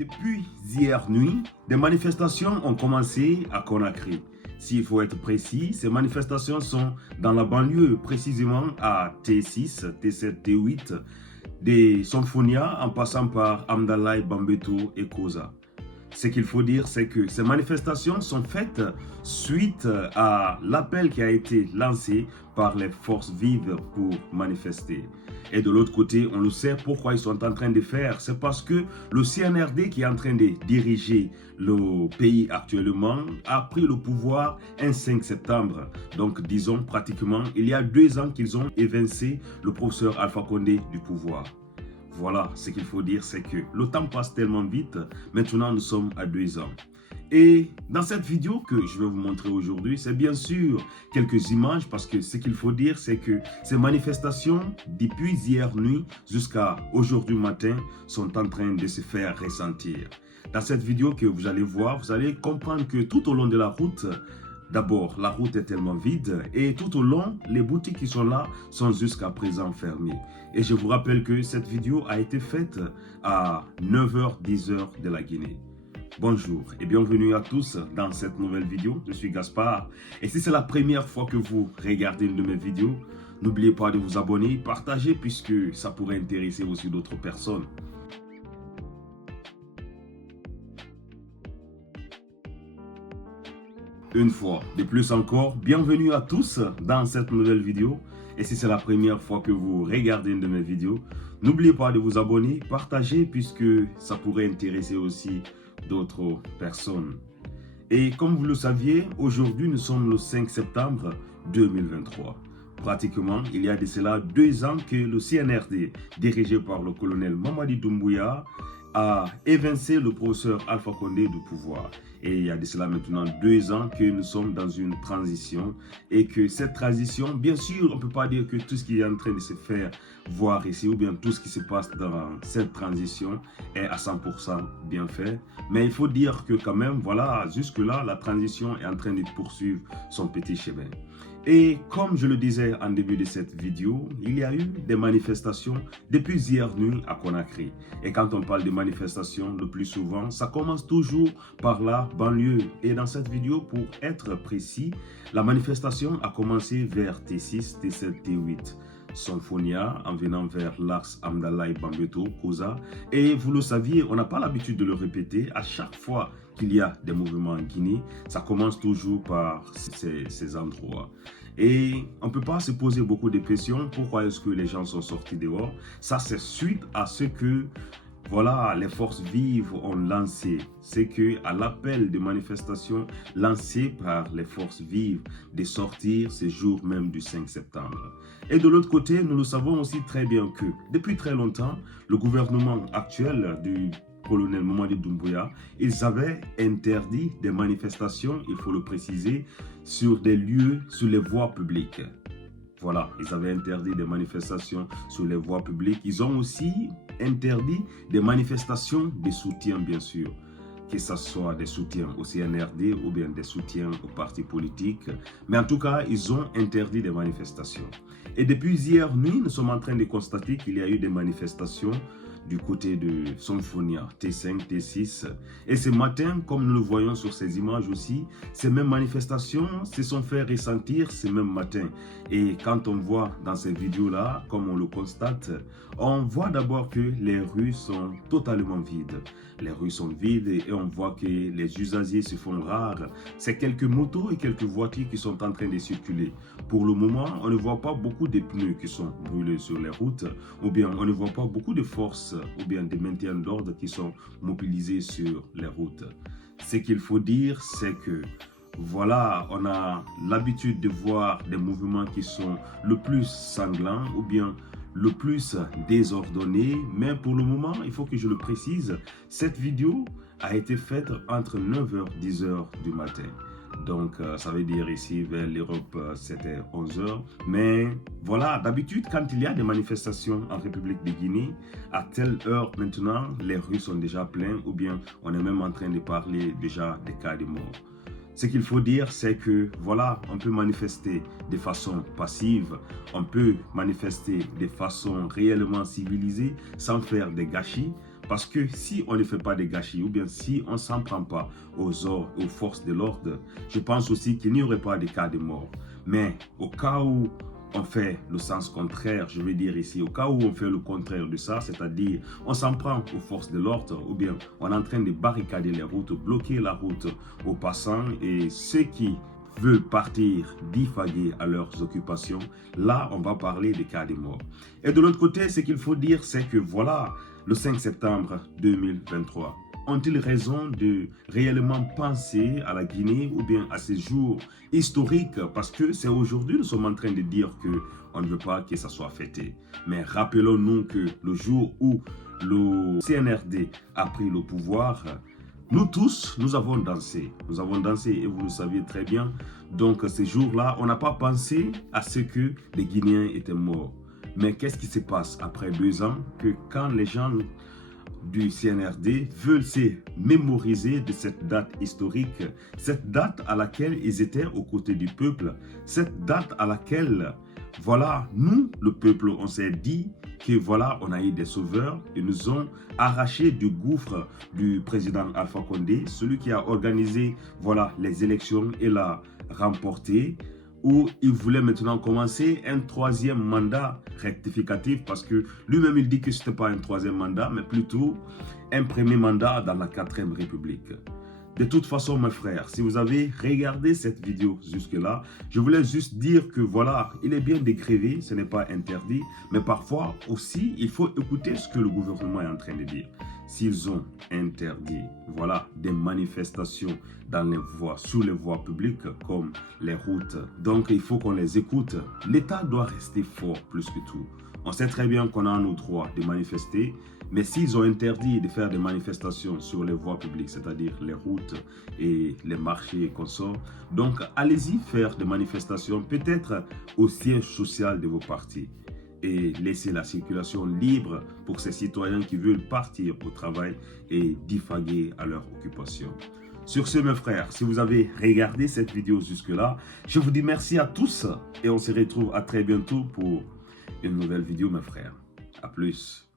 Depuis hier nuit, des manifestations ont commencé à Conakry. S'il faut être précis, ces manifestations sont dans la banlieue, précisément à T6, T7, T8, des Symphonia en passant par Amdalaï, Bambeto et Koza. Ce qu'il faut dire, c'est que ces manifestations sont faites suite à l'appel qui a été lancé par les forces vives pour manifester. Et de l'autre côté, on le sait pourquoi ils sont en train de faire. C'est parce que le CNRD qui est en train de diriger le pays actuellement a pris le pouvoir un 5 septembre. Donc disons pratiquement, il y a 2 ans qu'ils ont évincé le professeur Alpha Condé du pouvoir. Voilà, ce qu'il faut dire, c'est que le temps passe tellement vite. Maintenant, nous sommes à 2 ans. Et dans cette vidéo que je vais vous montrer aujourd'hui, c'est bien sûr quelques images parce que ce qu'il faut dire, c'est que ces manifestations, depuis hier nuit jusqu'à aujourd'hui matin, sont en train de se faire ressentir. Dans cette vidéo que vous allez voir, vous allez comprendre que tout au long de la route, d'abord, la route est tellement vide et tout au long, les boutiques qui sont là sont jusqu'à présent fermées. Et je vous rappelle que cette vidéo a été faite à 9h, 10h de la Guinée. Bonjour et bienvenue à tous dans cette nouvelle vidéo. Je suis Gaspard et si c'est la première fois que vous regardez une de mes vidéos, n'oubliez pas de vous abonner, partager puisque ça pourrait intéresser aussi d'autres personnes. Une fois de plus encore, bienvenue à tous dans cette nouvelle vidéo. Et si c'est la première fois que vous regardez une de mes vidéos, n'oubliez pas de vous abonner, partager puisque ça pourrait intéresser aussi d'autres personnes. Et comme vous le saviez, aujourd'hui nous sommes le 5 septembre 2023. Pratiquement, il y a de cela 2 ans que le CNRD, dirigé par le colonel Mamadi Doumbouya, a évincé le professeur Alpha Condé du pouvoir. Et il y a de cela maintenant 2 ans que nous sommes dans une transition et que cette transition, bien sûr, on ne peut pas dire que tout ce qui est en train de se faire voir ici ou bien tout ce qui se passe dans cette transition est à 100% bien fait. Mais il faut dire que quand même, voilà, jusque-là, la transition est en train de poursuivre son petit chemin. Et comme je le disais en début de cette vidéo, il y a eu des manifestations depuis hier nuit à Conakry. Et quand on parle de manifestations, le plus souvent, ça commence toujours par la banlieue. Et dans cette vidéo, pour être précis, la manifestation a commencé vers T6, T7, T8. Symphonia en venant vers l'axe Amdalaï, Bambeto, Koza. Et vous le saviez, on n'a pas l'habitude de le répéter. À chaque fois qu'il y a des mouvements en Guinée, ça commence toujours par ces endroits. Et on ne peut pas se poser beaucoup de questions. Pourquoi est-ce que les gens sont sortis dehors? Ça, c'est suite à ce que voilà, les forces vives ont lancé. C'est qu'à l'appel de manifestation lancé par les forces vives de sortir ce jour même du 5 septembre. Et de l'autre côté, nous le savons aussi très bien que depuis très longtemps, le gouvernement actuel du colonel Mamadi Doumbouya, ils avaient interdit des manifestations, il faut le préciser, sur des lieux, sur les voies publiques. Voilà, ils avaient interdit des manifestations sur les voies publiques. Ils ont aussi interdit des manifestations de soutien, bien sûr. Que ce soit des soutiens au CNRD ou bien des soutiens aux partis politiques. Mais en tout cas, ils ont interdit des manifestations. Et depuis hier nuit, nous sommes en train de constater qu'il y a eu des manifestations du côté de Symphonia, T5, T6. Et ce matin, comme nous le voyons sur ces images aussi, ces mêmes manifestations se sont fait ressentir ce même matin. Et quand on voit dans ces vidéos-là, comme on le constate, on voit d'abord que les rues sont totalement vides. Les rues sont vides et on voit que les usagers se font rares. C'est quelques motos et quelques voitures qui sont en train de circuler. Pour le moment, on ne voit pas beaucoup de pneus qui sont brûlés sur les routes ou bien on ne voit pas beaucoup de forces ou bien des maintiens d'ordre qui sont mobilisés sur les routes. Ce qu'il faut dire, c'est que voilà, on a l'habitude de voir des mouvements qui sont le plus sanglants ou bien le plus désordonnés, mais pour le moment, il faut que je le précise, cette vidéo a été faite entre 9h et 10h du matin. Donc, ça veut dire ici, vers l'Europe, c'était 11h. Mais voilà, d'habitude, quand il y a des manifestations en République de Guinée, à telle heure maintenant, les rues sont déjà pleines ou bien on est même en train de parler déjà des cas de mort. Ce qu'il faut dire, c'est que voilà, on peut manifester de façon passive, on peut manifester de façon réellement civilisée, sans faire des gâchis. Parce que si on ne fait pas des gâchis ou bien si on ne s'en prend pas aux forces de l'ordre, je pense aussi qu'il n'y aurait pas de cas de mort. Mais au cas où on fait le sens contraire, je veux dire ici, au cas où on fait le contraire de ça, c'est-à-dire on s'en prend aux forces de l'ordre ou bien on est en train de barricader les routes, bloquer la route aux passants et ceux qui veulent partir divaguer à leurs occupations, là on va parler des cas de mort. Et de l'autre côté, ce qu'il faut dire, c'est que voilà, le 5 septembre 2023, ont-ils raison de réellement penser à la Guinée ou bien à ces jours historiques? Parce que c'est aujourd'hui nous sommes en train de dire qu'on ne veut pas que ça soit fêté. Mais rappelons-nous que le jour où le CNRD a pris le pouvoir, nous tous, nous avons dansé. Nous avons dansé et vous le saviez très bien. Donc ces jours-là, on n'a pas pensé à ce que les Guinéens étaient morts. Mais qu'est-ce qui se passe après 2 ans que quand les gens du CNRD veulent se mémoriser de cette date historique, cette date à laquelle ils étaient aux côtés du peuple, cette date à laquelle, voilà, nous, le peuple, on s'est dit que voilà, on a eu des sauveurs et nous ont arraché du gouffre du président Alpha Condé, celui qui a organisé, voilà, les élections et l'a remporté, où il voulait maintenant commencer un 3e mandat rectificatif parce que lui-même il dit que ce n'était pas un 3e mandat, mais plutôt un 1er mandat dans la 4e République. De toute façon, mes frères, si vous avez regardé cette vidéo jusque-là, je voulais juste dire que voilà, il est bien d'écrire, ce n'est pas interdit, mais parfois aussi, il faut écouter ce que le gouvernement est en train de dire. S'ils ont interdit, voilà, des manifestations dans les voies, sur les voies publiques comme les routes, donc il faut qu'on les écoute. L'État doit rester fort plus que tout. On sait très bien qu'on a nos droits de manifester, mais s'ils ont interdit de faire des manifestations sur les voies publiques, c'est-à-dire les routes et les marchés et consorts, donc allez-y faire des manifestations, peut-être au siège social de vos partis, et laisser la circulation libre pour ces citoyens qui veulent partir au travail et divaguer à leur occupation. Sur ce, mes frères, si vous avez regardé cette vidéo jusque-là, je vous dis merci à tous et on se retrouve à très bientôt pour une nouvelle vidéo, mes frères. À plus.